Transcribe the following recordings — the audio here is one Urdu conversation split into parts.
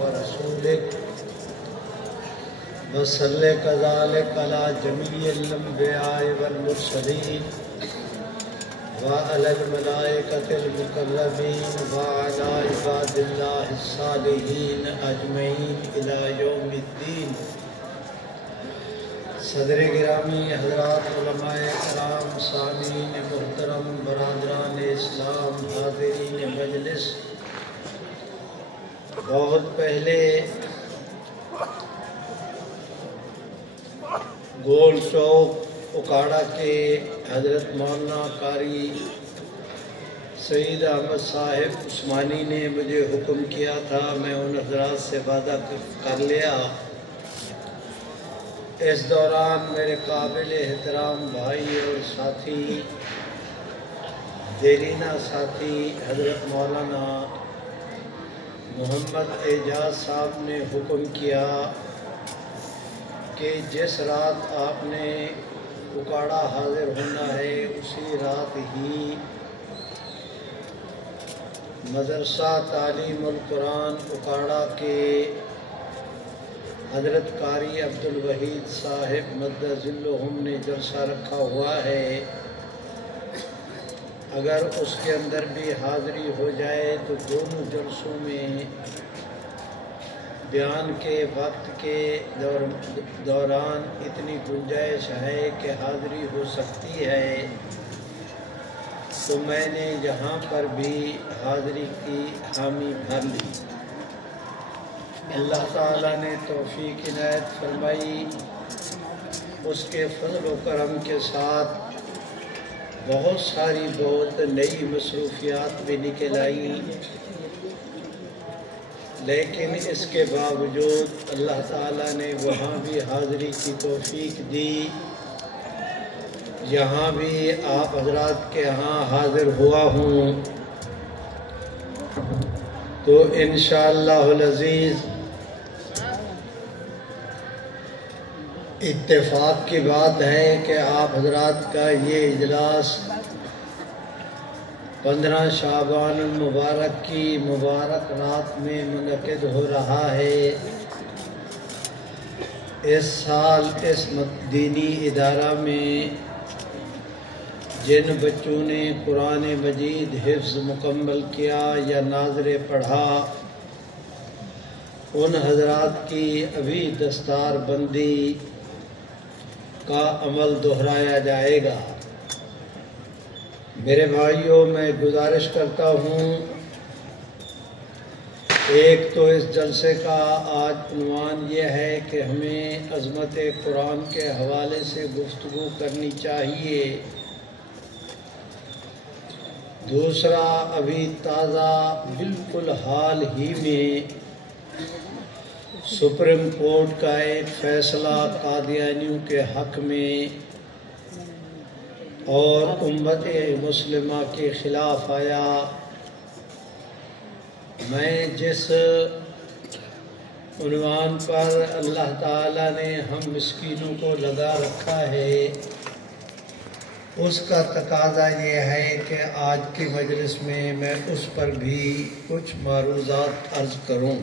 ورسولك وصل كذلك على جميع الأنبياء والمرسلين وعلى الملائكة المقربين وعلى عباد الله الصالحين أجمعين إلى يوم الدين۔ صدر گرامی حضرات علماء کرام، سامعین محترم، برادران اسلام، حاضرین مجلس، بہت پہلے گول چوک اکاڑا کے حضرت مولانا قاری سعید احمد صاحب عثمانی نے مجھے حکم کیا تھا، میں ان حضرات سے وعدہ کر لیا۔ اس دوران میرے قابل احترام بھائی اور ساتھی، دیرینہ ساتھی حضرت مولانا محمد اعجاز صاحب نے حکم کیا کہ جس رات آپ نے اکاڑا حاضر ہونا ہے اسی رات ہی مدرسہ تعلیم القرآن اکاڑا کے حضرت قاری عبدالوحید صاحب مد ظلہم نے جلسہ رکھا ہوا ہے، اگر اس کے اندر بھی حاضری ہو جائے تو دونوں جلسوں میں بیان کے وقت کے دوران اتنی گنجائش ہے کہ حاضری ہو سکتی ہے، تو میں نے یہاں پر بھی حاضری کی حامی بھر لی۔ اللہ تعالیٰ نے توفیق عنایت فرمائی، اس کے فضل و کرم کے ساتھ بہت ساری نئی مصروفیات بھی نکل آئیں، لیکن اس کے باوجود اللہ تعالیٰ نے وہاں بھی حاضری کی توفیق دی، یہاں بھی آپ حضرات کے ہاں حاضر ہوا ہوں، تو انشاءاللہ العزیز اتفاق کی بات ہے کہ آپ حضرات کا یہ اجلاس 15 شعبان المبارک کی مبارک رات میں منعقد ہو رہا ہے۔ اس سال اس دینی ادارہ میں جن بچوں نے قرآن مجید حفظ مکمل کیا یا ناظرِ پڑھا، ان حضرات کی ابھی دستار بندی کا عمل دہرایا جائے گا۔ میرے بھائیوں، میں گزارش کرتا ہوں، ایک تو اس جلسے کا آج عنوان یہ ہے کہ ہمیں عظمت قرآن کے حوالے سے گفتگو کرنی چاہیے۔ دوسرا، ابھی تازہ بالکل حال ہی میں سپریم کورٹ کا ایک فیصلہ قادیانیوں کے حق میں اور امت مسلمہ کے خلاف آیا۔ میں جس عنوان پر اللہ تعالیٰ نے ہم مسکینوں کو لگا رکھا ہے، اس کا تقاضا یہ ہے کہ آج کی مجلس میں اس پر بھی کچھ معروضات عرض کروں۔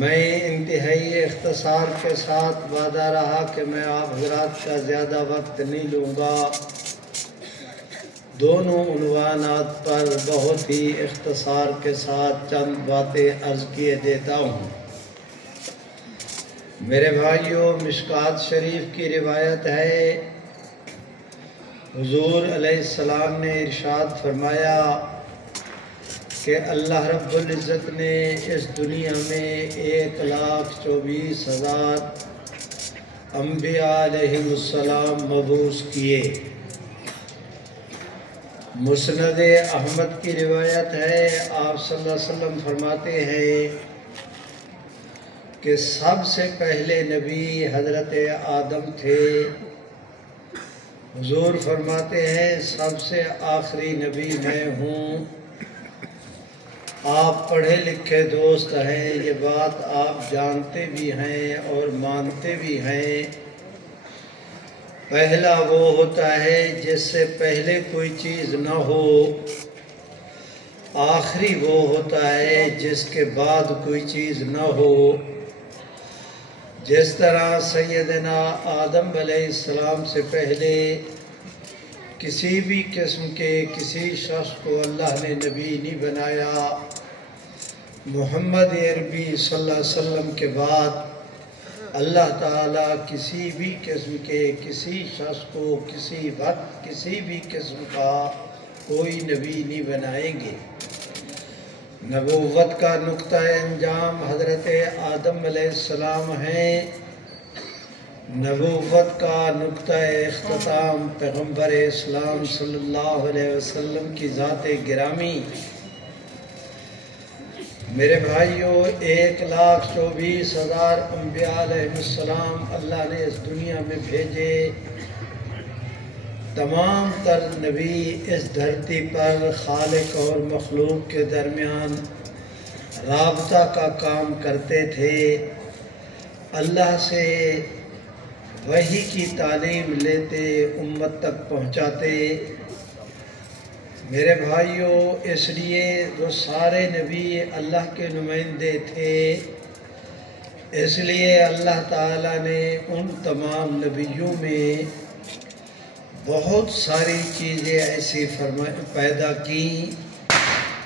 میں انتہائی اختصار کے ساتھ وعدہ رہا کہ میں آپ حضرات کا زیادہ وقت نہیں لوں گا، دونوں عنوانات پر بہت ہی اختصار کے ساتھ چند باتیں عرض کیے دیتا ہوں۔ میرے بھائیوں، مشکوٰۃ شریف کی روایت ہے، حضور علیہ السلام نے ارشاد فرمایا کہ اللہ رب العزت نے اس دنیا میں 1,24,000 انبیاء علیہ السلام مبعوث کیے۔ مسند احمد کی روایت ہے، آپ صلی اللہ علیہ وسلم فرماتے ہیں کہ سب سے پہلے نبی حضرت آدم تھے۔ حضور فرماتے ہیں سب سے آخری نبی میں ہوں۔ آپ پڑھے لکھے دوست ہیں، یہ بات آپ جانتے بھی ہیں اور مانتے بھی ہیں۔ پہلا وہ ہوتا ہے جس سے پہلے کوئی چیز نہ ہو، آخری وہ ہوتا ہے جس کے بعد کوئی چیز نہ ہو۔ جس طرح سیدنا آدم علیہ السلام سے پہلے کسی بھی قسم کے کسی شخص کو اللہ نے نبی نہیں بنایا، محمد عربی صلی اللہ علیہ وسلم کے بعد اللہ تعالیٰ کسی بھی قسم کے کسی شخص کو کسی وقت کسی بھی قسم کا کوئی نبی نہیں بنائیں گے۔ نبوت کا نقطہ انجام حضرت آدم علیہ السلام ہیں، نبوت کا نقطہ اختتام پیغمبر اسلام صلی اللہ علیہ وسلم کی ذات گرامی۔ میرے بھائیوں، 1,24,000 انبیاء علیہ السلام اللہ نے اس دنیا میں بھیجے۔ تمام تر نبی اس دھرتی پر خالق اور مخلوق کے درمیان رابطہ کا کام کرتے تھے، اللہ سے وحی کی تعلیم لیتے، امت تک پہنچاتے۔ میرے بھائیوں، اس لیے وہ سارے نبی اللہ کے نمائندے تھے، اس لیے اللہ تعالیٰ نے ان تمام نبیوں میں بہت ساری چیزیں ایسی پیدا کی،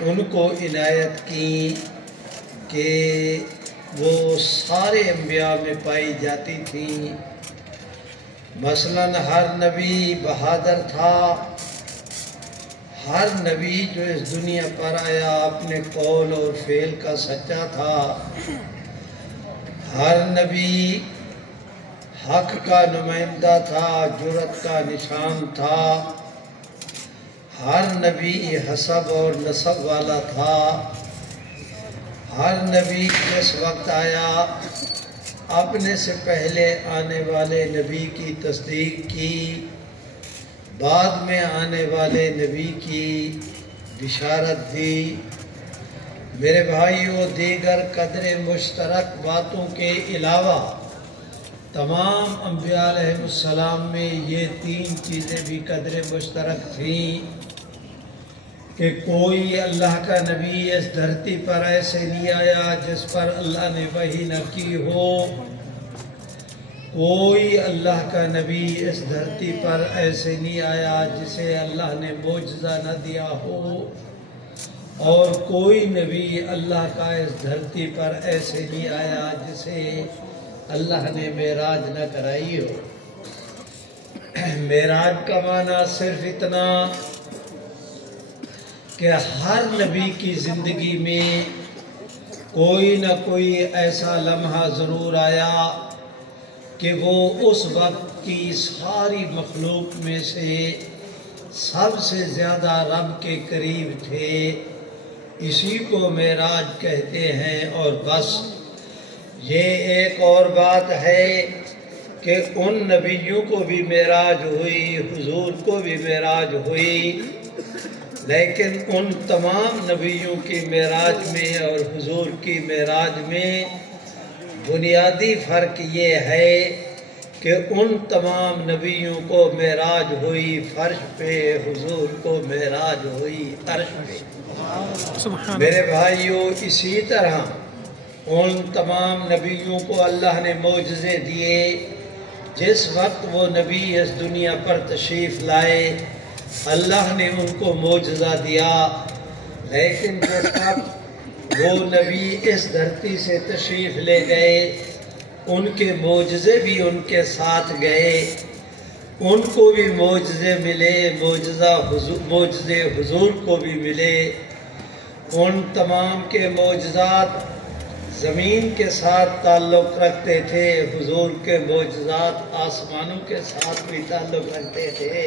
ان کو عنایت کی کہ وہ سارے انبیاء میں پائی جاتی تھیں۔ مثلاً ہر نبی بہادر تھا، ہر نبی جو اس دنیا پر آیا اپنے قول اور فعل کا سچا تھا، ہر نبی حق کا نمائندہ تھا، جرأت کا نشان تھا، ہر نبی حسب اور نسب والا تھا، ہر نبی جس وقت آیا اپنے سے پہلے آنے والے نبی کی تصدیق کی، بعد میں آنے والے نبی کی بشارت دی۔ میرے بھائیوں، دیگر قدر مشترک باتوں کے علاوہ تمام انبیاء علیہ السلام میں یہ 3 چیزیں بھی قدر مشترک تھیں کہ کوئی اللہ کا نبی اس دھرتی پر ایسے نہیں آیا جس پر اللہ نے وحی نہ کی ہو، کوئی اللہ کا نبی اس دھرتی پر ایسے نہیں آیا جسے اللہ نے معجزہ نہ دیا ہو، اور کوئی نبی اللہ کا اس دھرتی پر ایسے نہیں آیا جسے اللہ نے معراج نہ کرائی ہو۔ معراج کا معنی صرف اتنا کہ ہر نبی کی زندگی میں کوئی نہ کوئی ایسا لمحہ ضرور آیا کہ وہ اس وقت کی ساری مخلوق میں سے سب سے زیادہ رب کے قریب تھے، اسی کو معراج کہتے ہیں۔ اور بس یہ ایک اور بات ہے کہ ان نبیوں کو بھی معراج ہوئی، حضور کو بھی معراج ہوئی، لیکن ان تمام نبیوں کی معراج میں اور حضور کی معراج میں بنیادی فرق یہ ہے کہ ان تمام نبیوں کو معراج ہوئی فرش پہ، حضور کو معراج ہوئی عرش پہ۔ میرے بھائیوں، اسی طرح ان تمام نبیوں کو اللہ نے معجزے دیے۔ جس وقت وہ نبی اس دنیا پر تشریف لائے اللہ نے ان کو معجزہ دیا، لیکن جب تک وہ نبی اس دھرتی سے تشریف لے گئے ان کے معجزے بھی ان کے ساتھ گئے، ان کو بھی معجزے ملے، معجزے حضور کو بھی ملے۔ ان تمام کے معجزات زمین کے ساتھ تعلق رکھتے تھے، حضور کے معجزات آسمانوں کے ساتھ بھی تعلق رکھتے تھے۔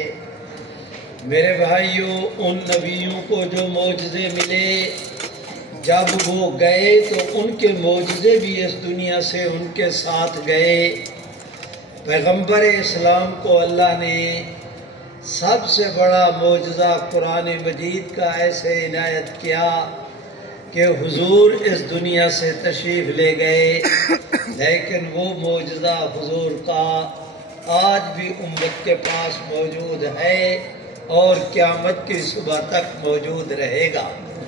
میرے بھائیوں، ان نبیوں کو جو معجزے ملے جب وہ گئے تو ان کے معجزے بھی اس دنیا سے ان کے ساتھ گئے۔ پیغمبر اسلام کو اللہ نے سب سے بڑا معجزہ قرآن مجید کا ایسے عنایت کیا کہ حضور اس دنیا سے تشریف لے گئے، لیکن وہ معجزہ حضور کا آج بھی امت کے پاس موجود ہے اور قیامت کی صبح تک موجود رہے گا۔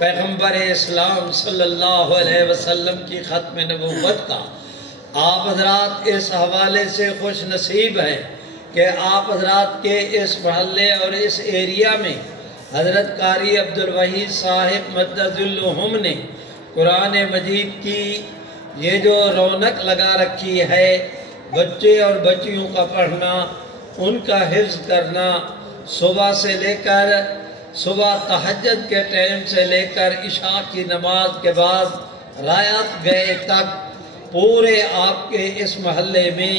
پیغمبر اسلام صلی اللہ علیہ وسلم کی ختم نبوت کا۔ آپ حضرات اس حوالے سے خوش نصیب ہیں کہ آپ حضرات کے اس محلے اور اس ایریا میں حضرت قاری عبدالوحید صاحب مدد الہم نے قرآن مجید کی یہ جو رونق لگا رکھی ہے، بچے اور بچیوں کا پڑھنا، ان کا حفظ کرنا، صبح سے لے کر صبح تہجد کے ٹائم سے لے کر عشاء کی نماز کے بعد رات گئے تک پورے آپ کے اس محلے میں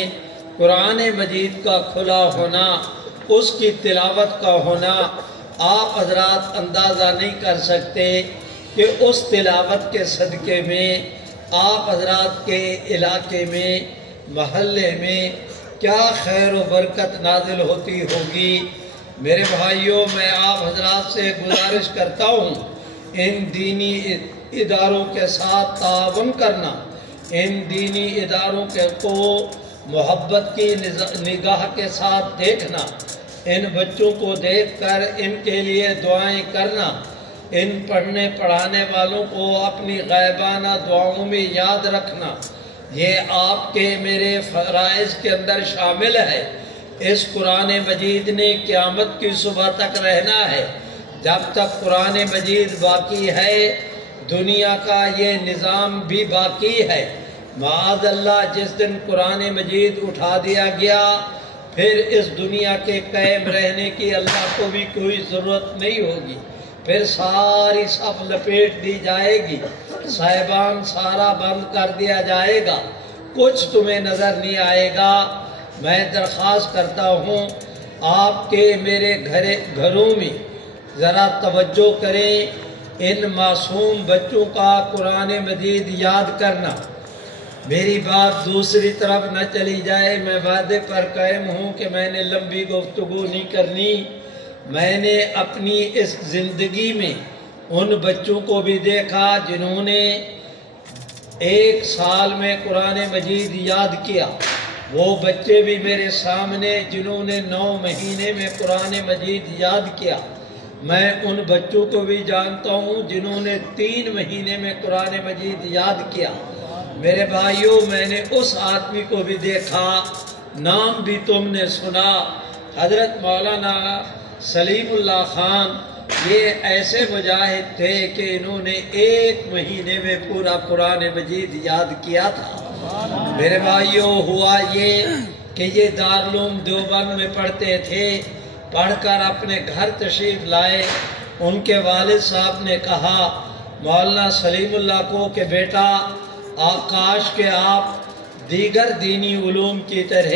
قرآن مجید کا کھلا ہونا، اس کی تلاوت کا ہونا، آپ حضرات اندازہ نہیں کر سکتے کہ اس تلاوت کے صدقے میں آپ حضرات کے علاقے میں محلے میں کیا خیر و برکت نازل ہوتی ہوگی۔ میرے بھائیوں، میں آپ حضرات سے گزارش کرتا ہوں ان دینی اداروں کے ساتھ تعاون کرنا، ان دینی اداروں کو محبت کی نگاہ کے ساتھ دیکھنا، ان بچوں کو دیکھ کر ان کے لیے دعائیں کرنا، ان پڑھنے پڑھانے والوں کو اپنی غائبانہ دعاؤں میں یاد رکھنا، یہ آپ کے میرے فرائض کے اندر شامل ہے۔ اس قرآن مجید نے قیامت کی صبح تک رہنا ہے۔ جب تک قرآن مجید باقی ہے، دنیا کا یہ نظام بھی باقی ہے۔ معاذ اللہ جس دن قرآن مجید اٹھا دیا گیا، پھر اس دنیا کے قائم رہنے کی اللہ کو بھی کوئی ضرورت نہیں ہوگی، پھر ساری صف لپیٹ دی جائے گی، صاحبان سارا بند کر دیا جائے گا، کچھ تمہیں نظر نہیں آئے گا۔ میں درخواست کرتا ہوں آپ کے میرے گھروں میں ذرا توجہ کریں، ان معصوم بچوں کا قرآن مجید یاد کرنا۔ میری بات دوسری طرف نہ چلی جائے، میں وعدے پر قائم ہوں کہ میں نے لمبی گفتگو نہیں کرنی۔ میں نے اپنی اس زندگی میں ان بچوں کو بھی دیکھا جنہوں نے 1 سال میں قرآن مجید یاد کیا، وہ بچے بھی میرے سامنے جنہوں نے 9 مہینے میں قرآن مجید یاد کیا۔ میں ان بچوں کو بھی جانتا ہوں جنہوں نے 3 مہینے میں قرآن مجید یاد کیا۔ میرے بھائیوں، میں نے اس آدمی کو بھی دیکھا، نام بھی تم نے سنا، حضرت مولانا سلیم اللہ خان۔ یہ ایسے مجاہد تھے کہ انہوں نے 1 مہینے میں پورا قرآن مجید یاد کیا تھا۔ میرے بھائیوں، ہوا یہ کہ یہ دارالعلوم دیوبند میں پڑھتے تھے، پڑھ کر اپنے گھر تشریف لائے۔ ان کے والد صاحب نے کہا مولانا سلیم اللہ کو کہ بیٹا، کاش کہ آپ دیگر دینی علوم کی طرح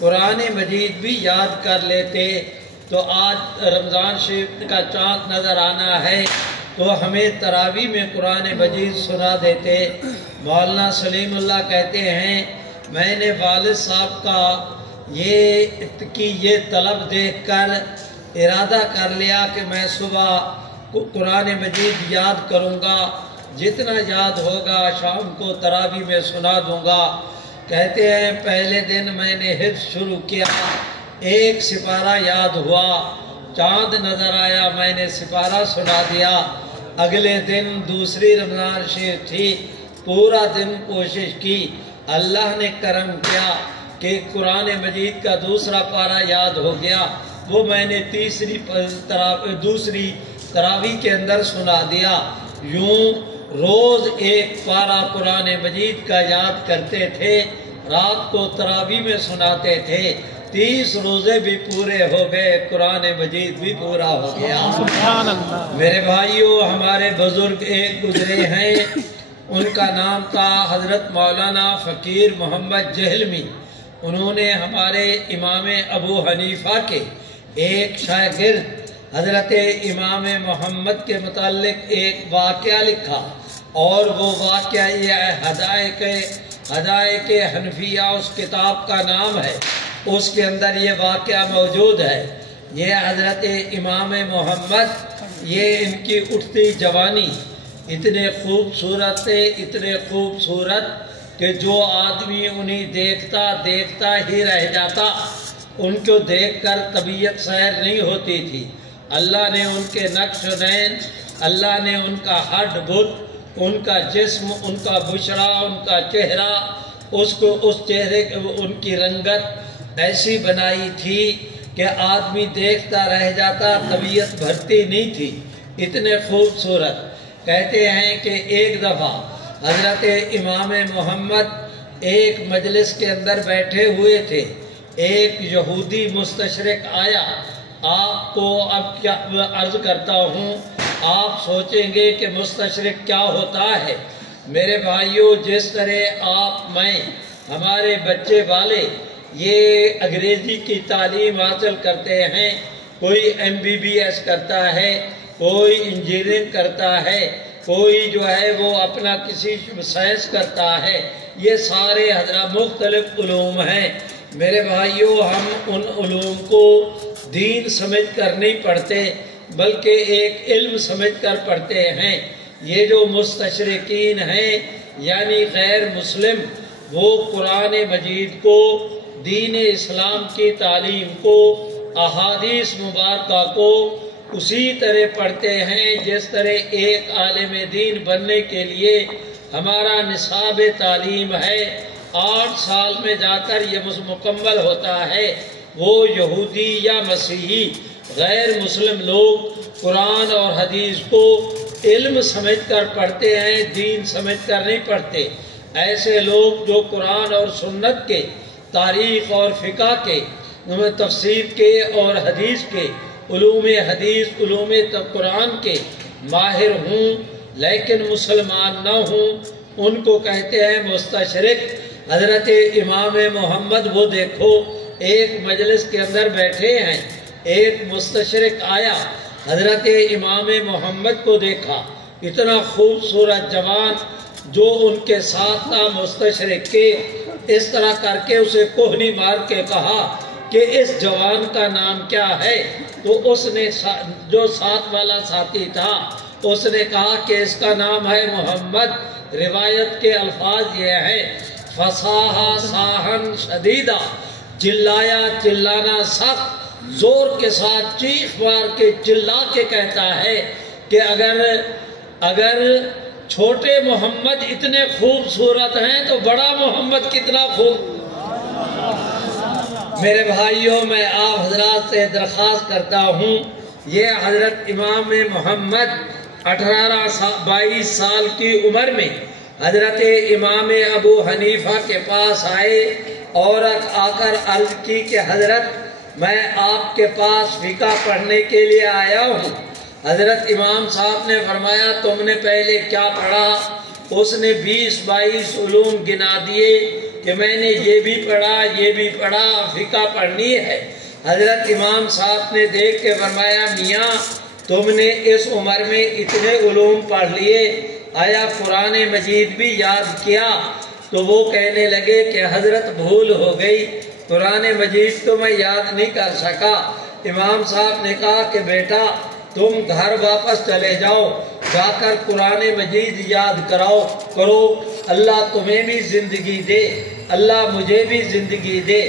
قرآن مجید بھی یاد کر لیتے، تو آج رمضان شریف کا چاند نظر آنا ہے تو ہمیں تراویح میں قرآن مجید سنا دیتے۔ مولانا سلیم اللہ کہتے ہیں میں نے والد صاحب کا یہ طلب دیکھ کر ارادہ کر لیا کہ میں صبح قرآن مجید یاد کروں گا، جتنا یاد ہوگا شام کو تراویح میں سنا دوں گا۔ کہتے ہیں پہلے دن میں نے حفظ شروع کیا، 1 سپارہ یاد ہوا، چاند نظر آیا، میں نے سپارہ سنا دیا۔ اگلے دن دوسری رمضان شریف تھی، پورا دن کوشش کی، اللہ نے کرم کیا کہ قرآن مجید کا دوسرا پارہ یاد ہو گیا، وہ میں نے دوسری تراویح کے اندر سنا دیا۔ یوں روز 1 پارہ قرآن مجید کا یاد کرتے تھے، رات کو تراویح میں سناتے تھے، 30 روزے بھی پورے ہو گئے، قرآن مجید بھی پورا ہو گیا۔ میرے بھائیوں، ہمارے بزرگ ایک گزرے ہیں، ان کا نام تھا حضرت مولانا فقیر محمد جہلمی۔ انہوں نے ہمارے امام ابو حنیفہ کے ایک شاگرد حضرت امام محمد کے متعلق ایک واقعہ لکھا، اور وہ واقعہ یہ حدائق حنفیہ اس کتاب کا نام ہے، اس کے اندر یہ واقعہ موجود ہے۔ یہ حضرت امام محمد، یہ ان کی اٹھتی جوانی اتنے خوبصورت تھے، اتنے خوبصورت کہ جو آدمی انہیں دیکھتا ہی رہ جاتا، ان کو دیکھ کر طبیعت سیر نہیں ہوتی تھی۔ اللہ نے ان کے نقش و نین اللہ نے ان کا ہڈ بت، ان کا جسم، ان کا بشرا، ان کا چہرہ، اس چہرے ان کی رنگت ایسی بنائی تھی کہ آدمی دیکھتا رہ جاتا، طبیعت بھرتی نہیں تھی، اتنے خوبصورت۔ کہتے ہیں کہ ایک دفعہ حضرت امام محمد ایک مجلس کے اندر بیٹھے ہوئے تھے، ایک یہودی مستشرق آیا۔ آپ کو اب کیا عرض کرتا ہوں، آپ سوچیں گے کہ مستشرق کیا ہوتا ہے۔ میرے بھائیوں، جس طرح آپ میں ہمارے بچے والے یہ انگریزی کی تعلیم حاصل کرتے ہیں، کوئی MBBS کرتا ہے، کوئی انجینئرنگ کرتا ہے، کوئی جو ہے وہ اپنا کسی سائنس کرتا ہے، یہ سارے حضرات مختلف علوم ہیں۔ میرے بھائیوں، ہم ان علوم کو دین سمجھ کر نہیں پڑھتے بلکہ ایک علم سمجھ کر پڑھتے ہیں۔ یہ جو مستشرقین ہیں یعنی غیر مسلم، وہ قرآن مجید کو، دین اسلام کی تعلیم کو، احادیث مبارکہ کو اسی طرح پڑھتے ہیں جس طرح ایک عالم دین بننے کے لیے ہمارا نصاب تعلیم ہے، 8 سال میں جا کر یہ مکمل ہوتا ہے۔ وہ یہودی یا مسیحی غیر مسلم لوگ قرآن اور حدیث کو علم سمجھ کر پڑھتے ہیں، دین سمجھ کر نہیں پڑھتے۔ ایسے لوگ جو قرآن اور سنت کے، تاریخ اور فقہ کے، تفسیر کے اور حدیث کے، علوم حدیث، علوم قرآن کے ماہر ہوں لیکن مسلمان نہ ہوں، ان کو کہتے ہیں مستشرق۔ حضرت امام محمد وہ دیکھو ایک مجلس کے اندر بیٹھے ہیں، ایک مستشرق آیا، حضرت امام محمد کو دیکھا، اتنا خوبصورت جوان جو ان کے ساتھ تھا مستشرق کے، اس طرح کر کے اسے کوہنی مار کے کہا کہ اس جوان کا نام کیا ہے؟ تو اس نے جو ساتھ والا ساتھی تھا اس نے کہا کہ اس کا نام ہے محمد۔ روایت کے الفاظ یہ ہے، فصاحا صاحن شدیدہ، چلایا چلانا سخت، زور کے ساتھ چیخ مار کے چلا کے کہتا ہے کہ اگر چھوٹے محمد اتنے خوبصورت ہیں تو بڑا محمد کتنا میرے بھائیوں، میں آپ حضرات سے درخواست کرتا ہوں، یہ حضرت امام محمد 22 سال کی عمر میں حضرت امام ابو حنیفہ کے پاس آئے اور آ کر عرض کی کہ حضرت میں آپ کے پاس فقہ پڑھنے کے لیے آیا ہوں۔ حضرت امام صاحب نے فرمایا تم نے پہلے کیا پڑھا؟ اس نے 20-22 علوم گنا دیے کہ میں نے یہ بھی پڑھا، یہ بھی پڑھا، فقہ پڑھنی ہے۔ حضرت امام صاحب نے دیکھ کے فرمایا میاں تم نے اس عمر میں اتنے علوم پڑھ لیے، آیا قرآن مجید بھی یاد کیا؟ تو وہ کہنے لگے کہ حضرت بھول ہو گئی، قرآن مجید تو میں یاد نہیں کر سکا۔ امام صاحب نے کہا کہ بیٹا تم گھر واپس چلے جاؤ، جا کر قرآن مجید یاد کرو، اللہ تمہیں بھی زندگی دے، اللہ مجھے بھی زندگی دے،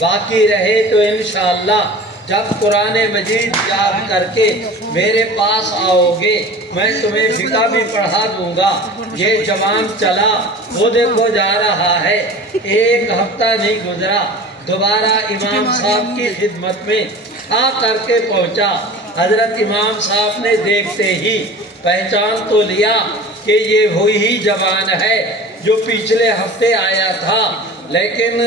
باقی رہے تو انشاءاللہ جب قرآن مجید یاد کر کے میرے پاس آؤ گے میں تمہیں فقہ بھی پڑھا دوں گا۔ یہ جوان چلا، وہ دیکھو جا رہا ہے، 1 ہفتہ نہیں گزرا، دوبارہ امام صاحب کی خدمت میں آ کر کے پہنچا۔ حضرت امام صاحب نے دیکھتے ہی پہچان تو لیا کہ یہ وہی جوان ہے جو پچھلے ہفتے آیا تھا، لیکن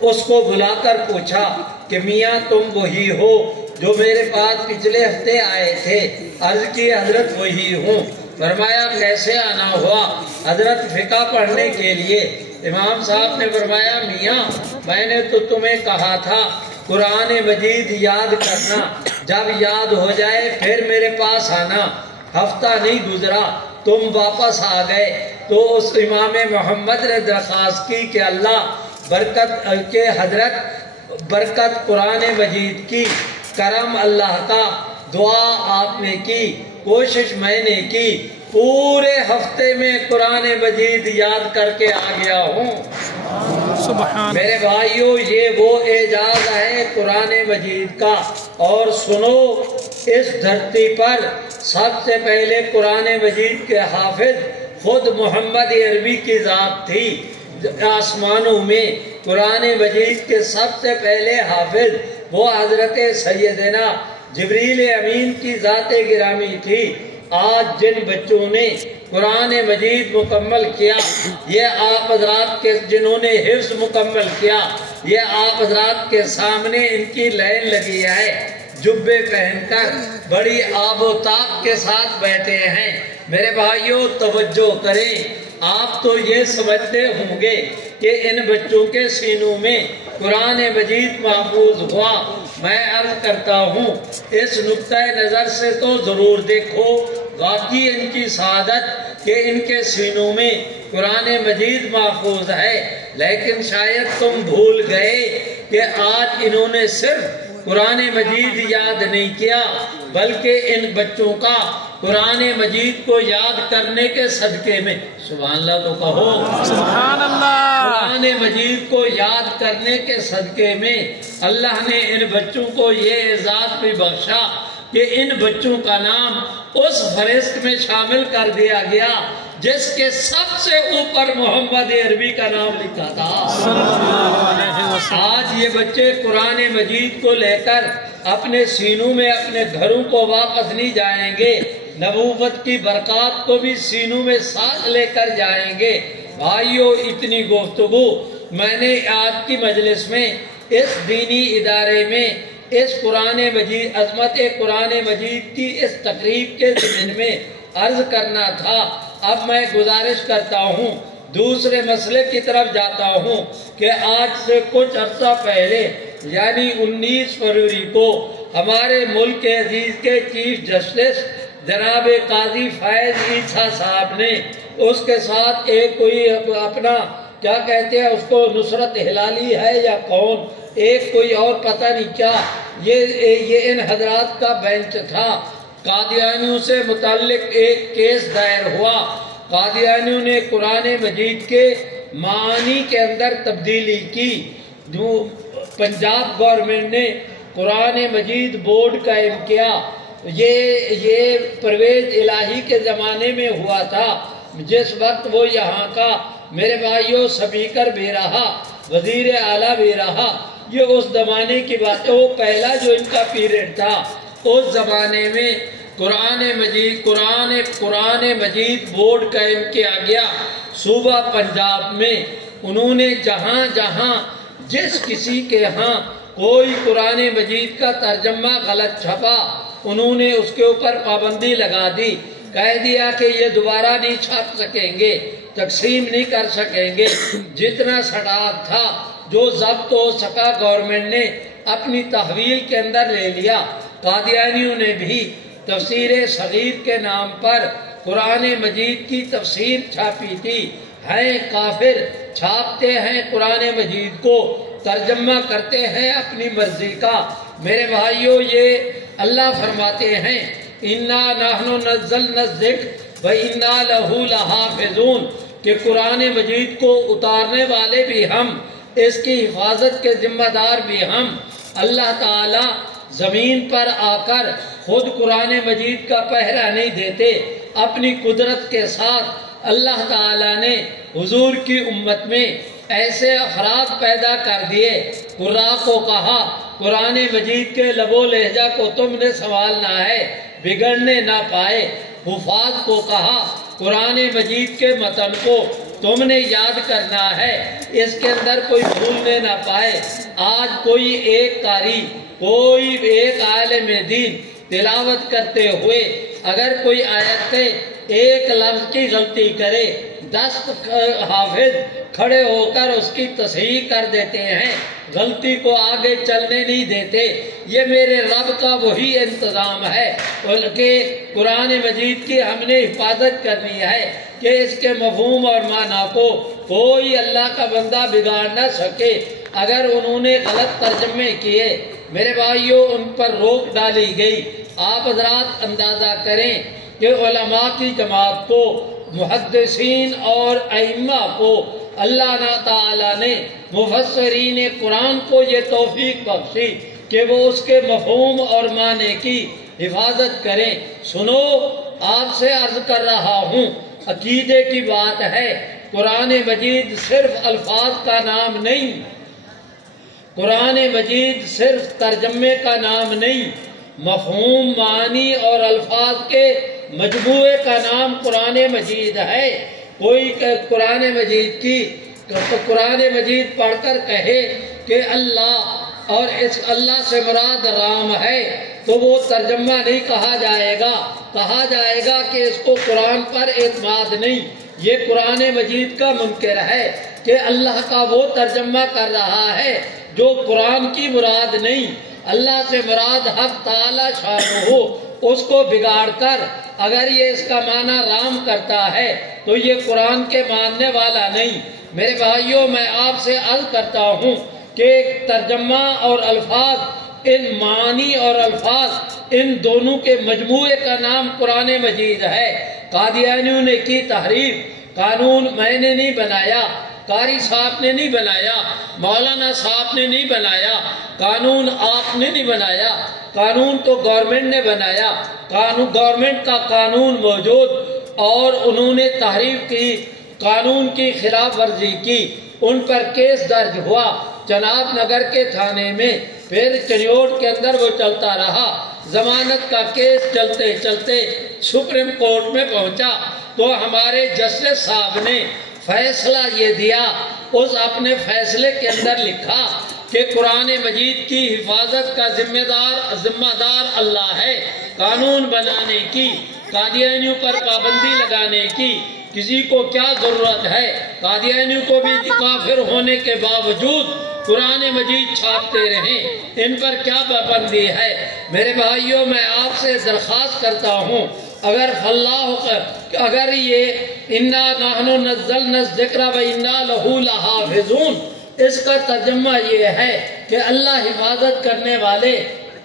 اس کو بلا کر پوچھا کہ میاں تم وہی ہو جو میرے پاس پچھلے ہفتے آئے تھے؟ عرض کی حضرت وہی ہوں۔ فرمایا کیسے آنا ہوا؟ حضرت فقہ پڑھنے کے لیے۔ امام صاحب نے فرمایا میاں میں نے تو تمہیں کہا تھا قرآن مجید یاد کرنا، جب یاد ہو جائے پھر میرے پاس آنا، ہفتہ نہیں گزرا تم واپس آ گئے۔ تو اس امام محمد نے درخواست کی کہ اللہ برکت کے حضرت برکت قرآن مجید کی، کرم اللہ کا، دعا آپ نے کی، کوشش میں نے کی، پورے ہفتے میں قرآن مجید یاد کر کے آ گیا ہوں۔ سبحان میرے بھائیوں، یہ وہ اعجاز ہے قرآن مجید کا۔ اور سنو اس دھرتی پر سب سے پہلے قرآن مجید کے حافظ خود محمد عربی کی ذات تھی۔ آسمانوں میں قرآن مجید کے سب سے پہلے حافظ وہ حضرت سیدنا جبریل امین کی ذات گرامی تھی۔ آج جن بچوں نے قرآن مجید مکمل کیا، یہ آپ حضرات کے جنہوں نے حفظ مکمل کیا، یہ آپ حضرات کے سامنے ان کی لائن لگی ہے، جبے پہن کر بڑی آب و تاب کے ساتھ بیٹھے ہیں۔ میرے بھائیوں توجہ کریں، آپ تو یہ سمجھتے ہوں گے کہ ان بچوں کے سینوں میں قرآن مجید محفوظ ہوا۔ میں عرض کرتا ہوں اس نقطہ نظر سے تو ضرور دیکھو، واقعی ان کی سعادت کہ ان کے سینوں میں قرآن مجید محفوظ ہے، لیکن شاید تم بھول گئے کہ آج انہوں نے صرف قرآن مجید یاد نہیں کیا، بلکہ ان بچوں کا قرآن مجید کو یاد کرنے کے صدقے میں، سبحان اللہ تو کہو، سبحان اللہ، قرآن مجید کو یاد کرنے کے صدقے میں اللہ نے ان بچوں کو یہ اعزاز بھی بخشا کہ ان بچوں کا نام اس فہرست میں شامل کر دیا گیا جس کے سب سے اوپر محمد عربی کا نام لکھا تھا۔ آج یہ بچے قرآن مجید کو لے کر اپنے سینوں میں اپنے گھروں کو واپس نہیں جائیں گے، نبوت کی برکات کو بھی سینوں میں ساتھ لے کر جائیں گے۔ بھائیو، اتنی گفتگو میں نے آج کی مجلس میں اس دینی ادارے میں اس قرآن مجید، عظمت قرآن مجید کی اس تقریب کے ضمن میں عرض کرنا تھا۔ اب میں گزارش کرتا ہوں، دوسرے مسئلے کی طرف جاتا ہوں کہ آج سے کچھ عرصہ پہلے یعنی 19 فروری کو ہمارے ملک کے عزیز کے چیف جسٹس جناب قاضی فیض عیسیٰ صاحب نے اس کے ساتھ ایک کوئی اپنا کیا کہتے ہیں اس کو، نصرت ہلالی ہے یا کون، ایک کوئی اور پتہ نہیں کیا، یہ ان حضرات کا بینچ تھا۔ قادیانیوں سے متعلق ایک کیس دائر ہوا۔ قادیانیوں نے قرآن مجید کے معانی کے اندر تبدیلی کی۔ جو پنجاب گورنمنٹ نے قرآن مجید بورڈ قائم کیا، یہ پرویز الہی کے زمانے میں ہوا تھا، جس وقت وہ یہاں کا میرے بھائیوں سپیکر بھی رہا، وزیر اعلیٰ بھی رہا۔ یہ اس زمانے کی بات ہے، وہ پہلا جو ان کا پیریڈ تھا، اس زمانے میں قرآن مجید بورڈ قائم کیا گیا صوبہ پنجاب میں۔ انہوں نے جہاں جہاں جس کسی کے ہاں کوئی قرآن مجید کا ترجمہ غلط چھپا، انہوں نے اس کے اوپر پابندی لگا دی، کہہ دیا کہ یہ دوبارہ نہیں چھاپ سکیں گے، تقسیم نہیں کر سکیں گے۔ جتنا سٹاک تھا جو ضبط ہو سکا گورنمنٹ نے اپنی تحویل کے اندر لے لیا۔ قادیانیوں نے بھی تفسیر صغیر کے نام پر قرآن مجید کی تفسیر چھاپی تھی۔ ہیں کافر، چھاپتے ہیں قرآن مجید کو، ترجمہ کرتے ہیں اپنی مرضی کا۔ میرے بھائیوں، یہ اللہ فرماتے ہیں اِنَّا نَحْنُ نَزَّلْنَا الذِّكْرَ وَإِنَّا لَهُ لَحَافِظُونَ، کہ قرآن مجید کو اتارنے والے بھی ہم، اس کی حفاظت کے ذمہ دار بھی ہم۔ اللہ تعالیٰ زمین پر آ کر خود قرآن مجید کا پہرا نہیں دیتے، اپنی قدرت کے ساتھ اللہ تعالیٰ نے حضور کی امت میں ایسے افراد پیدا کر دیے۔ قراء کو کہا قرآن مجید کے لب و لہجہ کو تم نے سنبھالنا ہے، بگڑنے نہ پائے۔ حفاظ کو کہا قرآن مجید کے متن کو تم نے یاد کرنا ہے، اس کے اندر کوئی بھولنے نہ پائے۔ آج کوئی ایک قاری، کوئی ایک عالم دین تلاوت کرتے ہوئے اگر کوئی آیت سے ایک لفظ کی غلطی کرے، 10 حافظ کھڑے ہو کر اس کی تصحیح کر دیتے ہیں، غلطی کو آگے چلنے نہیں دیتے۔ یہ میرے رب کا وہی انتظام ہے کہ قرآن مجید کی ہم نے حفاظت کرنی ہے کہ اس کے مفہوم اور معنی کو کوئی اللہ کا بندہ بگاڑ نہ سکے۔ اگر انہوں نے غلط ترجمے کیے، میرے بھائیوں، ان پر روک ڈالی گئی۔ آپ حضرات اندازہ کریں کہ علماء کی جماعت کو، محدثین اور ائمہ کو اللہ تعالیٰ نے، مفسرین قرآن کو یہ توفیق بخشی کہ وہ اس کے مفہوم اور معنی کی حفاظت کریں۔ سنو، آپ سے عرض کر رہا ہوں، عقیدے کی بات ہے۔ قرآن مجید صرف الفاظ کا نام نہیں، قرآن مجید صرف ترجمے کا نام نہیں، مفہوم، معانی اور الفاظ کے مجموعے کا نام قرآن مجید ہے۔ کوئی قرآن مجید پڑھ کر کہے کہ اللہ اور اس اللہ سے مراد رام ہے تو وہ ترجمہ نہیں کہا جائے گا، کہا جائے گا کہ اس کو قرآن پر اعتماد نہیں، یہ قرآن مجید کا منکر ہے کہ اللہ کا وہ ترجمہ کر رہا ہے جو قرآن کی مراد نہیں۔ اللہ سے مراد حق تعالی شانہ ہو، اس کو بگاڑ کر اگر یہ اس کا معنی رام کرتا ہے تو یہ قرآن کے ماننے والا نہیں۔ میرے بھائیوں، میں آپ سے عرض کرتا ہوں کہ ترجمہ اور الفاظ، ان معانی اور الفاظ، ان دونوں کے مجموعے کا نام قرآن مجید ہے۔ قادیانیوں نے کی تحریف، قانون میں نے نہیں بنایا، قاری صاحب نے نہیں بنایا، مولانا صاحب نے نہیں بنایا، قانون آپ نے نہیں بنایا، قانون تو گورنمنٹ نے بنایا، گورنمنٹ کا قانون موجود، اور انہوں نے تحریف کی، قانون کی خلاف ورزی کی، ان پر کیس درج ہوا جناب نگر کے تھانے میں، پھر چنیوٹ کے اندر وہ چلتا رہا، ضمانت کا کیس چلتے چلتے سپریم کورٹ میں پہنچا تو ہمارے جسٹس صاحب نے فیصلہ یہ دیا، اس اپنے فیصلے کے اندر لکھا کہ قرآن مجید کی حفاظت کا ذمہ دار اللہ ہے، قانون بنانے کی، قادیانیوں پر پابندی لگانے کی کسی کو کیا ضرورت ہے؟ قادیانیوں کو بھی کافر ہونے کے باوجود قرآن مجید چھاپتے رہیں، ان پر کیا پابندی ہے؟ میرے بھائیوں، میں آپ سے درخواست کرتا ہوں، اگر یہ اِنَّا نَحْنُ نَزَّلْنَا الذِّكْرَ وَإِنَّا لَهُ لَحَافِظُونَ، اس کا ترجمہ یہ ہے کہ اللہ حفاظت کرنے والے،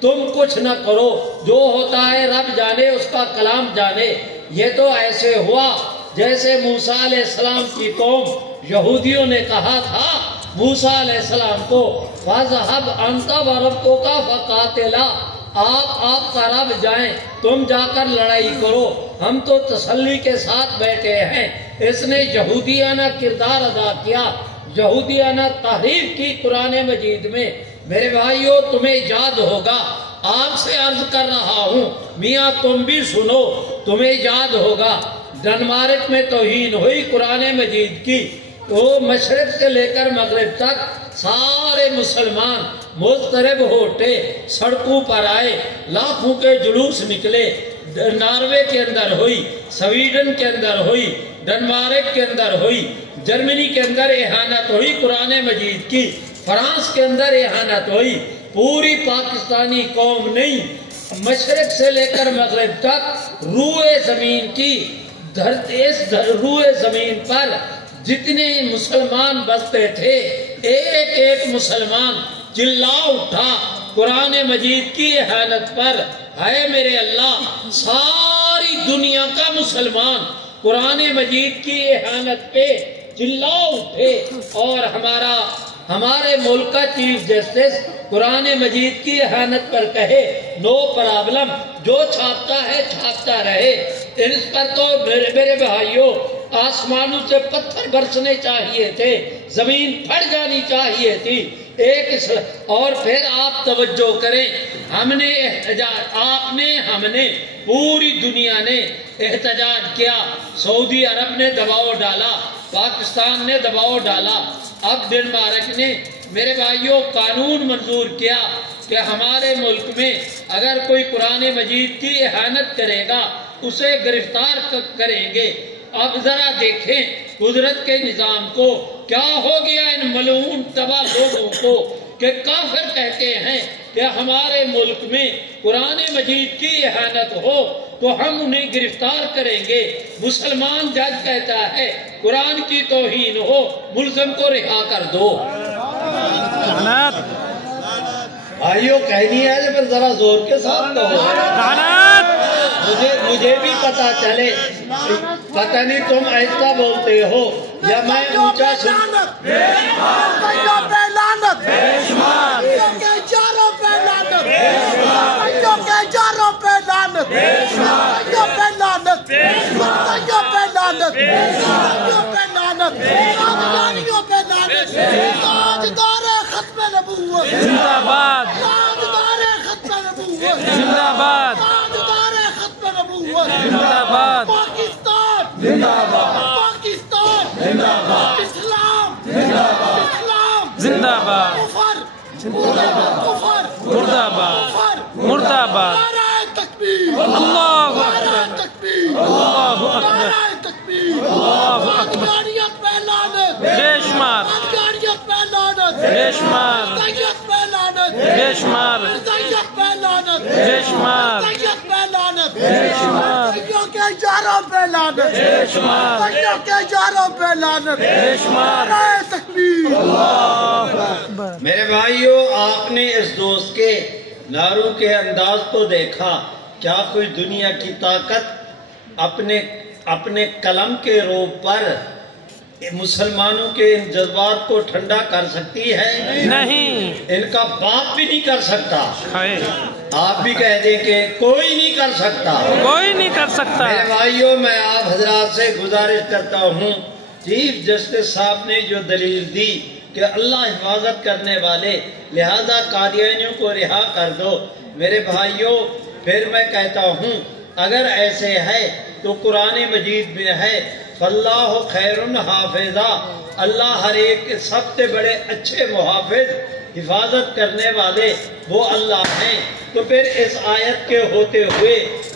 تم کچھ نہ کرو، جو ہوتا ہے رب جانے، اس کا کلام جانے۔ یہ تو ایسے ہوا جیسے موسیٰ علیہ السلام کی قوم یہودیوں نے کہا تھا موسیٰ علیہ السلام کو، فَذْهَبْ أَنْتَ وَرَبُّكَ فَقَاتِلَا، آپ کا رب جائیں، تم جا کر لڑائی کرو، ہم تو تسلی کے ساتھ بیٹھے ہیں۔ اس نے یہودیانہ کردار ادا کیا، یہودیانہ تحریف کی قرآن مجید میں۔ میرے بھائیوں، تمہیں یاد ہوگا، آپ سے عرض کر رہا ہوں، میاں تم بھی سنو، تمہیں یاد ہوگا ڈنمارک میں توہین ہوئی قرآن مجید کی، تو مشرق سے لے کر مغرب تک سارے مسلمان مضطرب ہوٹے سڑکوں پر آئے، لاکھوں کے جلوس نکلے، ناروے کے اندر ہوئی، سویڈن کے اندر ہوئی، ڈنمارک کے اندر ہوئی، جرمنی کے اندر احانت ہوئی قرآن مجید کی، فرانس کے اندر احانت ہوئی، پوری پاکستانی قوم نہیں، مشرق سے لے کر مغرب تک روئے زمین کی اس روئے زمین پر جتنے مسلمان بستے تھے، ایک ایک مسلمان چلا اٹھا قرآن مجید کی احانت پر۔ ہے میرے اللہ، ساری دنیا کا مسلمان قرآن مجید کی احانت پہ چلا اٹھے، اور ہمارے ملک کا چیف جسٹس قرآن مجید کی احانت پر کہے نو پرابلم، جو چھاپتا ہے چھاپتا رہے۔ اس پر تو میرے بھائیوں آسمانوں سے پتھر برسنے چاہیے تھے، زمین پھٹ جانی چاہیے تھی۔ اور پھر آپ توجہ کریں، ہم نے پوری دنیا نے احتجاج کیا، سعودی عرب نے دباؤ ڈالا، پاکستان نے دباؤ ڈالا، اب ڈنمارک نے میرے بھائیوں قانون منظور کیا کہ ہمارے ملک میں اگر کوئی قرآن مجید کی احانت کرے گا اسے گرفتار کریں گے۔ اب ذرا دیکھیں قدرت کے نظام کو، کیا ہو گیا ان ملعون تباہ لوگوں کو کہ کافر کہتے ہیں کہ ہمارے ملک میں قرآن مجید کی احانت ہو تو ہم انہیں گرفتار کریں گے۔ مسلمان جج کہتا ہے قرآن کی توہین ہو، ملزم کو رہا کر دو۔ بھائیوں کہنی ہے پر ذرا زور کے ساتھ کہو، مجھے بھی پتا چلے، پتہ نہیں تم ایسا بولتے ہو یا میں اونچا سن تائیوں پہ لعنت، تائیوں پہ لعنت، تائیوں پہ لعنت، قادیانیوں پہ لعنت، تاجدار ختم نبوت زندہ باد، تاجدار ختم نبوت زندہ باد، تاجدار ختم نبوت زندہ باد، پاکستان زندہ باد، پاکستان زندہ باد، اسلام زندہ باد، اسلام زندہ باد، کفر کفر مردہ باد، کفر مردہ باد، نعرہ تکبیر، اللہ نعرہ اکبر، تکبیر، اللہ اکبر، نعرہ تکبیر، اللہ اکبر، قادیانیت پہ لعنت، بے شمار، قادیانیت پہ لعنت، بے شمار، مرزائیت پہ لعنت، بے شمار، مرزائیت پہ لعنت، بے شمار، مرزائیت پہ لعنت، بے شمار، تائیوں کے اجاروں پہ لعنت، بے شمار، تائیوں کے اجاروں پہ لعنت، بے شمار، نعرہ تکبیر، اللہ اکبر۔ میرے بھائیوں، آپ نے اس دوست کے نعروں کے انداز کو دیکھا، کیا کوئی دنیا کی طاقت اپنے قلم کے روپ پر مسلمانوں کے ان جذبات کو ٹھنڈا کر سکتی ہے؟ نہیں، ان کا باپ بھی نہیں کر سکتا۔ ہے، آپ بھی کہہ دیں کہ کوئی نہیں کر سکتا۔ کوئی نہیں کر سکتا۔ میرے بھائیوں، میں آپ حضرات سے گزارش کرتا ہوں، چیف جسٹس صاحب نے جو دلیل دی کہ اللہ حفاظت کرنے والے، لہذا قادیانیوں کو رہا کر دو، میرے بھائیوں پھر میں کہتا ہوں اگر ایسے ہے تو قرآن مجید میں ہے فاللہ خیر حافظہ، اللہ ہر ایک کے سب سے بڑے اچھے محافظ، حفاظت کرنے والے وہ اللہ ہیں۔ تو پھر اس آیت کے ہوتے ہوئے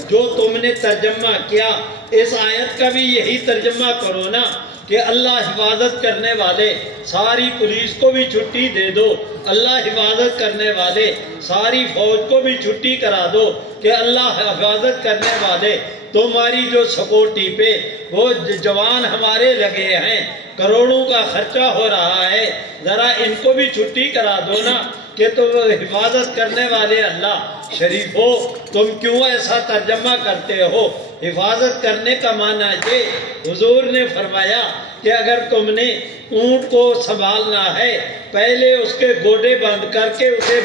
جو تم نے ترجمہ کیا، اس آیت کا بھی یہی ترجمہ کرو نا کہ اللہ حفاظت کرنے والے، ساری پولیس کو بھی چھٹی دے دو، اللہ حفاظت کرنے والے ساری فوج کو بھی چھٹی کرا دو کہ اللہ حفاظت کرنے والے تمہاری جو سکیورٹی پہ وہ جوان ہمارے لگے ہیں، کروڑوں کا خرچہ ہو رہا ہے، ذرا ان کو بھی چھٹی کرا دو نا کہ تم حفاظت کرنے والے اللہ شریف ہو، تم کیوں ایسا ترجمہ کرتے ہو؟ حفاظت کرنے کا معنی یہ حضور نے فرمایا کہ اگر تم نے اونٹ کو سنبھالنا ہے، پہلے اس کے گوڑے باندھ کر کے اسے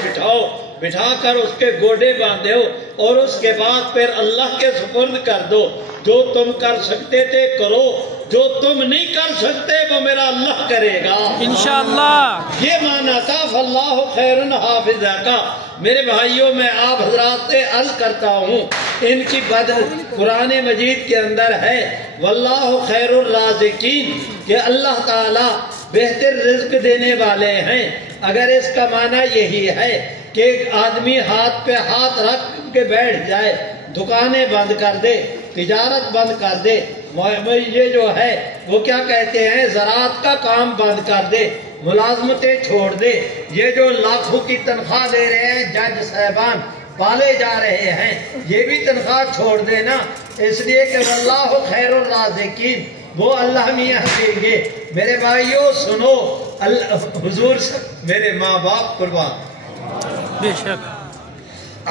بٹھا کر اس کے گوڑے باندھے ہو اور اس کے بعد پھر اللہ کے سپرد کر دو، جو تم کر سکتے تھے کرو، جو تم نہیں کر سکتے وہ میرا اللہ کرے گا انشاءاللہ۔ یہ معنی تھا فاللہ خیر حافظہ کا۔ میرے بھائیوں، میں آپ حضرات سے عرض کرتا ہوں، ان کی قرآن مجید کے اندر ہے واللہ خیر الرازقین، کہ اللہ تعالیٰ بہتر رزق دینے والے ہیں۔ اگر اس کا معنی یہی ہے کہ ایک آدمی ہاتھ پہ ہاتھ رکھ کے بیٹھ جائے، دکانیں بند کر دے، تجارت بند کر دے، یہ جو ہے وہ کیا کہتے ہیں زراعت کا کام بند کر دے، ملازمتیں چھوڑ دے، یہ جو لاکھوں کی تنخواہ دے رہے ہیں جج صاحبان پالے جا رہے ہیں، یہ بھی تنخواہ چھوڑ دینا، اس لیے کہ واللہ خیر الرازقین، وہ اللہ میاں دیں گے۔ میرے بھائیوں سنو، حضور میرے ماں باپ قربان، بے شک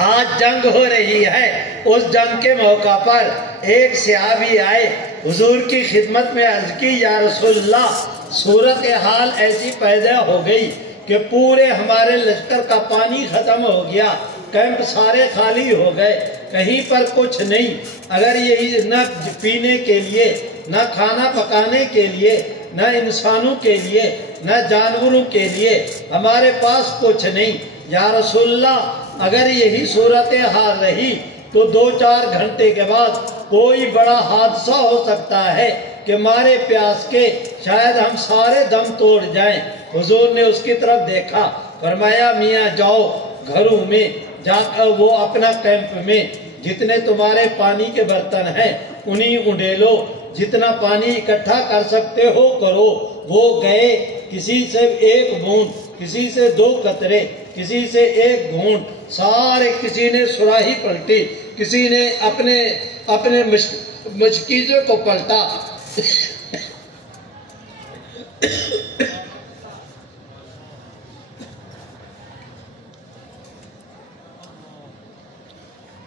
آج جنگ ہو رہی ہے، اس جنگ کے موقع پر ایک صحابی آئے، حضور کی خدمت میں عرض کی یا رسول اللہ، صورتحال ایسی پیدا ہو گئی کہ پورے ہمارے لشکر کا پانی ختم ہو گیا، کیمپ سارے خالی ہو گئے، کہیں پر کچھ نہیں، اگر یہی نہ پینے کے لیے، نہ کھانا پکانے کے لیے، نہ انسانوں کے لیے، نہ جانوروں کے لیے ہمارے پاس کچھ نہیں، یا رسول اللہ اگر یہی صورتحال رہی تو 2-4 گھنٹے کے بعد کوئی بڑا حادثہ ہو سکتا ہے کہ مارے پیاس کے شاید ہم سارے دم توڑ جائیں۔ حضور نے اس کی طرف دیکھا، فرمایا میاں جاؤ گھروں میں جا کر وہ اپنا کیمپ میں جتنے تمہارے پانی کے برتن ہیں انہیں اونڈیلو، جتنا پانی اکٹھا کر سکتے ہو کرو۔ وہ گئے، کسی سے 1 بوند، کسی سے 2 قطرے، کسی سے 1 گھونٹ، سارے کسی نے سراہی پلٹی، کسی نے اپنے مشکیزے کو پلٹا،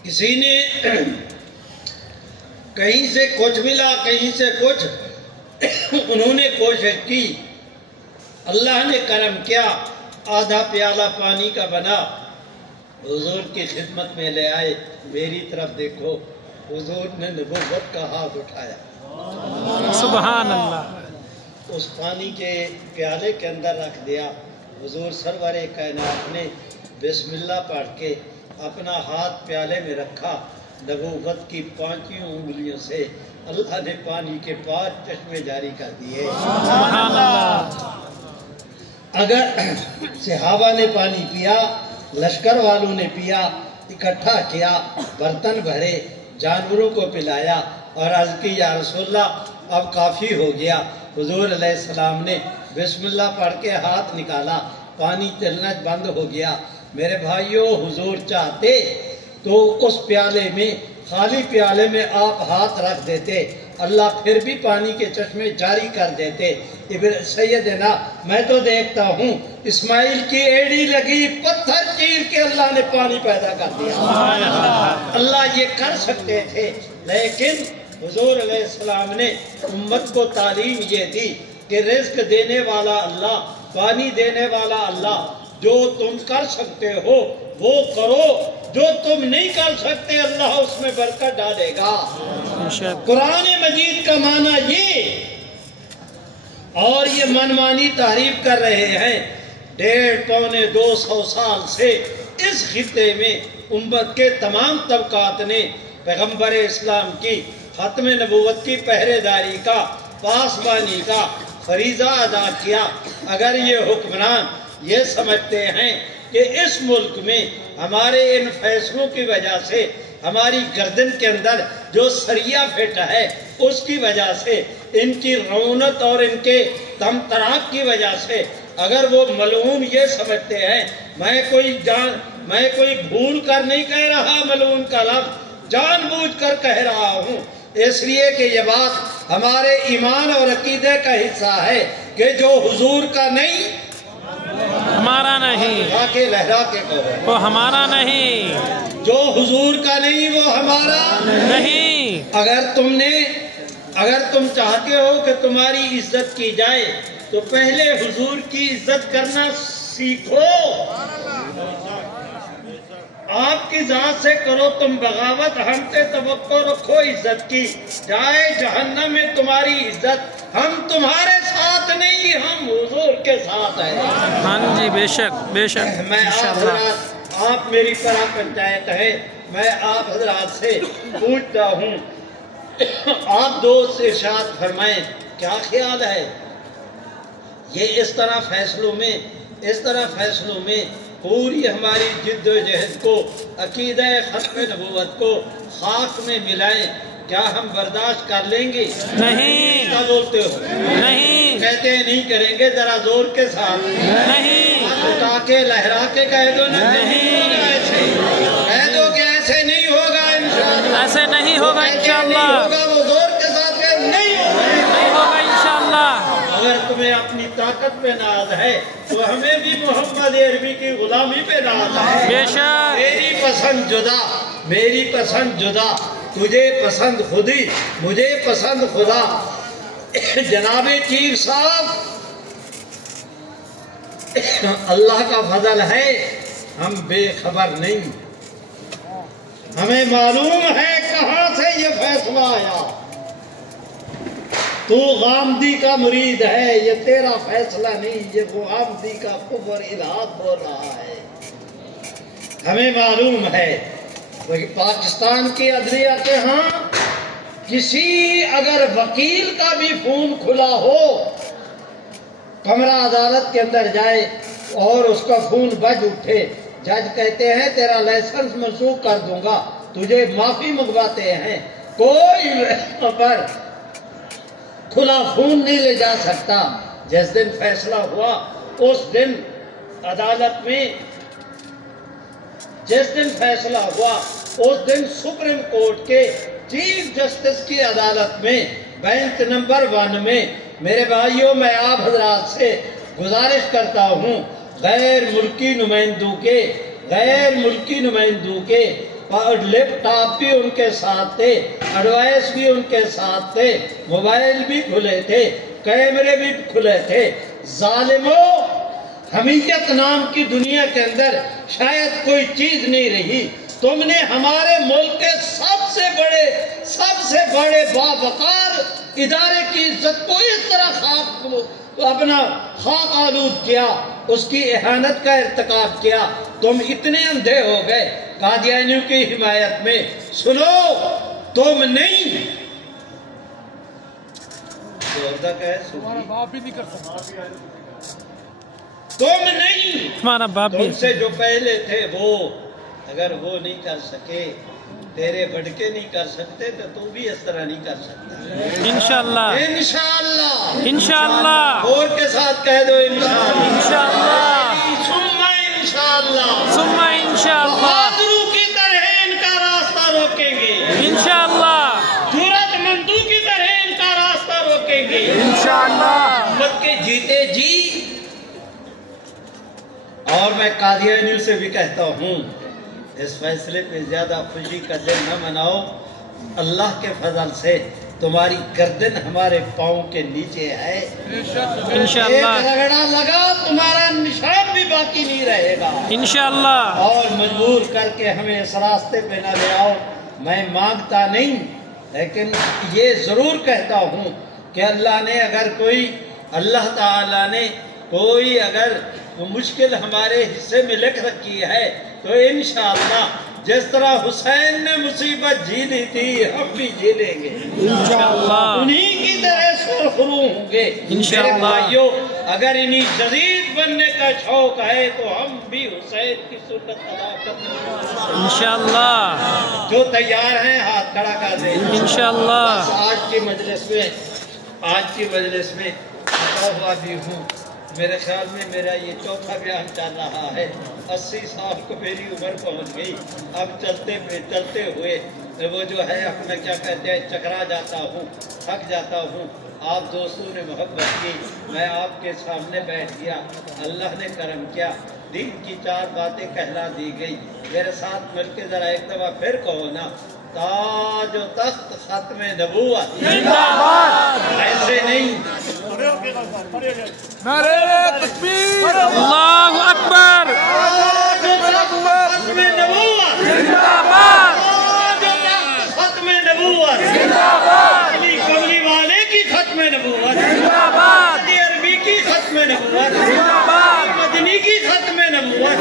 کسی نے کہیں سے کچھ ملا، کہیں سے کچھ، انہوں نے کوشش کی، اللہ نے کرم کیا، آدھا پیالہ پانی کا بنا، حضور کی خدمت میں لے آئے، میری طرف دیکھو، حضور نے نبوت کا ہاتھ اٹھایا، سبحان اللہ، اس پانی کے پیالے کے اندر رکھ دیا۔ حضور سرور کائنات نے بسم اللہ پڑھ کے اپنا ہاتھ پیالے میں رکھا، نبوت کی 5 انگلیوں سے اللہ نے پانی کے 5 چشمے جاری کر دیے۔ سبحان اللہ، اگر صحابہ نے پانی پیا، لشکر والوں نے پیا، اکٹھا کیا، برتن بھرے، جانوروں کو پلایا اور عرض کی یا رسول اللہ اب کافی ہو گیا، حضور علیہ السلام نے بسم اللہ پڑھ کے ہاتھ نکالا، پانی چلنا بند ہو گیا۔ میرے بھائیوں، حضور چاہتے تو اس پیالے میں، خالی پیالے میں آپ ہاتھ رکھ دیتے، اللہ پھر بھی پانی کے چشمے جاری کر دیتے۔ سیدنا میں تو دیکھتا ہوں اسماعیل کی ایڑی لگی، پتھر چیر کے اللہ نے پانی پیدا کر دیا۔ اللہ یہ کر سکتے تھے، لیکن حضور علیہ السلام نے امت کو تعلیم یہ دی کہ رزق دینے والا اللہ، پانی دینے والا اللہ، جو تم کر سکتے ہو وہ کرو، جو تم نہیں کر سکتے اللہ اس میں برکت ڈالے گا۔ قرآن مجید کا معنی یہ، اور یہ منمانی تعریف کر رہے ہیں 150-200 سال سے اس خطے میں امت کے تمام طبقات نے پیغمبر اسلام کی ختم نبوت کی پہرے داری کا، پاسبانی کا فریضہ ادا کیا۔ اگر یہ حکمران یہ سمجھتے ہیں کہ اس ملک میں ہمارے ان فیصلوں کی وجہ سے ہماری گردن کے اندر جو سریہ فٹ ہے اس کی وجہ سے، ان کی رونت اور ان کے تم تراک کی وجہ سے، اگر وہ ملعون یہ سمجھتے ہیں، میں کوئی بھول کر نہیں کہہ رہا ملعون کا لفظ، جان بوجھ کر کہہ رہا ہوں، اس لیے کہ یہ بات ہمارے ایمان اور عقیدے کا حصہ ہے کہ جو حضور کا نہیں ہمارا نہیں، لہرا کے کہو، وہ ہمارا نہیں، جو حضور کا نہیں وہ ہمارا نہیں۔ اگر تم چاہتے ہو کہ تمہاری عزت کی جائے تو پہلے حضور کی عزت کرنا سیکھو، آپ کی ذات سے کرو تم بغاوت، ہم سے توقع رکھو عزت کی، جائے جہنم میں تمہاری عزت، ہم تمہارے ساتھ نہیں، ہم حضور کے ساتھ ہیں۔ ہاں جی، بے شک بے شک، میں آپ میری طرح پنچایت ہے، میں آپ حضرات سے پوچھتا ہوں، آپ دوست ارشاد فرمائیں کیا خیال ہے؟ یہ اس طرح فیصلوں میں پوری ہماری جد و جہد کو، عقیدہ ختم نبوت کو خاک میں ملائیں، کیا ہم برداشت کر لیں گے؟ نہیں، کیا بولتے ہو؟ نہیں، کہتے ہیں نہیں کریں گے، ذرا زور کے ساتھ نہیں، اٹھا کے لہرا کے کہہ دو نا، نہیں ہوگا ایسے، کہہ دو کہ ایسے نہیں ہوگا انشاءاللہ، ایسے نہیں ہوگا انشاءاللہ، نہیں ہوگا، وہ زور کے ساتھ کہہ نہیں ہوگا، نہیں ہوگا انشاءاللہ۔ اگر تمہیں اپنی طاقت پہ ناز ہے تو ہمیں بھی محمد عربی کی غلامی پہ ناز ہے۔ بے شک، میری پسند جدا، تجھے پسند خودی، مجھے پسند خدا۔ جناب چیف صاحب، اللہ کا فضل ہے ہم بے خبر نہیں، ہمیں معلوم ہے کہاں سے یہ فیصلہ آیا۔ تو غامدی کا مرید ہے، یہ تیرا فیصلہ نہیں، یہ غامدی کا کفر الہاد بول رہا ہے۔ ہمیں معلوم ہے پاکستان کی عدلیہ کے ہاں کسی اگر وکیل کا بھی فون کھلا ہو، کمرہ عدالت کے اندر جائے اور اس کا فون بج اٹھے، جج کہتے ہیں تیرا لائسنس منسوخ کر دوں گا، تجھے معافی منگواتے ہیں، کوئی پر کھلا فون نہیں لے جا سکتا۔ جس دن فیصلہ ہوا اس دن عدالت میں، سپریم کورٹ کے چیف جسٹس کی عدالت میں بینچ نمبر 1 میں، میرے بھائیوں میں آپ حضرات سے گزارش کرتا ہوں، غیر ملکی نمائندوں کے لیپ ٹاپ بھی ان کے ساتھ تھے، ایڈوائس بھی ان کے ساتھ تھے، موبائل بھی کھلے تھے، کیمرے بھی کھلے تھے۔ ظالموں، حمیت نام کی دنیا کے اندر شاید کوئی چیز نہیں رہی. تم نے ہمارے ملک کے سب سے بڑے باوقار ادارے کی عزت کو اس طرح اپنا خاک آلود کیا، اس کی اہانت کا ارتکاب کیا. تم اتنے اندھے ہو گئے قادیانیوں کی حمایت میں. سنو، تم نہیں، تمہارا باپ بھی نہیں کر سکتا. تم نہیں، ہمارا باپ بھی. تم سے جو پہلے تھے وہ اگر وہ نہیں کر سکے، تیرے بڑکے نہیں کر سکتے، تو تو بھی اس طرح نہیں کر سکتا. انشاءاللہ انشاءاللہ. انشاءاللہ. اور کے ساتھ کہہ دو انشاءاللہ. انشاءاللہ. ثم انشاءاللہ. ثم انشاءاللہ. بہادروں کی طرح ان کا راستہ روکیں گے. انشاءاللہ. جرأت مندوں کی طرح ان کا راستہ روکیں گے. انشاءاللہ. امت کے جیتے جی. اور میں قادیانیوں سے بھی کہتا ہوں، اس فیصلے پہ زیادہ خوشی کا دن نہ مناؤ. اللہ کے فضل سے تمہاری گردن ہمارے پاؤں کے نیچے ہے. انشاءاللہ. ایک رگڑا لگا تمہارا نشان بھی باقی نہیں رہے گا. انشاءاللہ. اور مجبور کر کے ہمیں اس راستے پہ نہ لے آؤ. میں مانگتا نہیں، لیکن یہ ضرور کہتا ہوں کہ اللہ تعالیٰ نے کوئی اگر مشکل ہمارے حصے میں لکھ رکھی ہے تو انشاءاللہ جس طرح حسین نے مصیبت جی لی تھی ہم بھی جی لیں گے. انشاءاللہ. انہی کی طرح سرخرو ہوں گے. انشاءاللہ. میرے بھائیو، اگر انہی جدید بننے کا شوق ہے تو ہم بھی حسین کی سنت ادا کریں گے. انشاءاللہ. جو تیار ہیں ہاتھ کھڑا کر دیں. انشاءاللہ. بس آج کی مجلس میں آتا ہوا بھی ہوں. میرے خیال میں میرا یہ چوتھا بیان چل رہا ہے. 80 سال کو میری عمر پہنچ گئی. اب چلتے ہوئے وہ جو ہے اپنا کیا کہتے ہیں چکرا جاتا ہوں، تھک جاتا ہوں. آپ دوستوں نے محبت کی، میں آپ کے سامنے بیٹھ گیا. اللہ نے کرم کیا، دین کی 4 باتیں کہلا دی گئی. میرے ساتھ مل کے ذرا ایک دفعہ پھر کہو نا، تاج و تخت ختم نبوت. زندہ باد. ایسے نہیں. نعرہ تکبیر. اللہ اکبر. تاج و تخت ختم نبوت. زندہ باد. تاج و تخت ختم نبوت. زندہ باد. علی کملی والے کی ختم نبوت. زندہ باد. علی عربی کی ختم نبوت. زندہ باد. مدنی کی ختم نبوت.